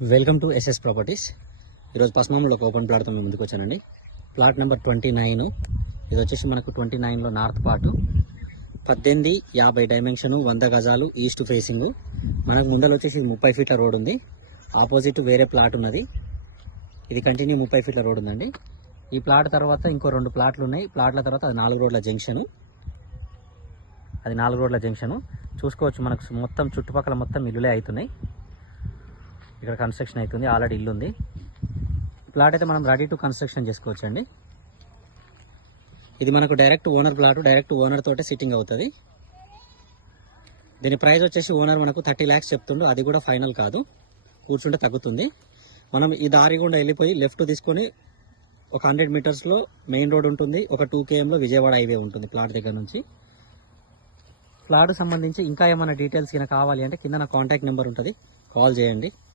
Welcome to SS properties. ఈరోజు పస్మాంలో ఒక open ప్లాట్తో మేము ముందుకు వచ్చానండి. Plot number 29. ఇది వచ్చేసి మనకు 29లో నార్త్ పార్ట్ 1850 డైమెన్షన్, 100 గజాలు, ఈస్ట్ ఫేసింగ్. మనకు ముందర వచ్చేసి 30 ఫీట్ల రోడ్ ఉంది. ఆపోజిట్ వేరే ప్లాట్ ఉన్నది. ఇది కంటిన్యూ 30 ఫీట్ల రోడ్ ఉందండి. ఈ ప్లాట్ తర్వాత ఇంకో 2 ప్లాట్లు ఉన్నాయి. ప్లాట్ల తర్వాత అది 4 రోడ్ల జంక్షను. చూసుకోవచ్చు, మనకు మొత్తం చుట్టుపక్కల మొత్తం ఇల్లులే అవుతున్నాయి. ఇక్కడ కన్స్ట్రక్షన్ అవుతుంది, ఆల్రెడీ ఇల్లు ఉంది. ప్లాట్ అయితే మనం రెడీ టు కన్స్ట్రక్షన్ చేసుకోవచ్చు అండి. ఇది మనకు direct owner plot, direct owner తోటే సిట్టింగ్ అవుతుంది. దీని ప్రైస్ వచ్చేసి ఓనర్ మనకు 30 lakhs చెప్తుండు. అది కూడా ఫైనల్ కాదు, కూర్చుంటే తగ్గుతుంది. మనం ఈ దారి గుండా వెళ్ళిపోయి లెఫ్ట్ తీసుకొని ఒక 100 మీటర్స్లో మెయిన్ రోడ్ ఉంటుంది. ఒక 2 kmలో విజయవాడ హైవే ఉంటుంది ప్లాట్ దగ్గర నుంచి. ప్లాట్ సంబంధించి ఇంకా ఏమైనా డీటెయిల్స్ కింద కావాలి అంటే కింద నా కాంటాక్ట్ నెంబర్ ఉంటుంది, కాల్ చేయండి.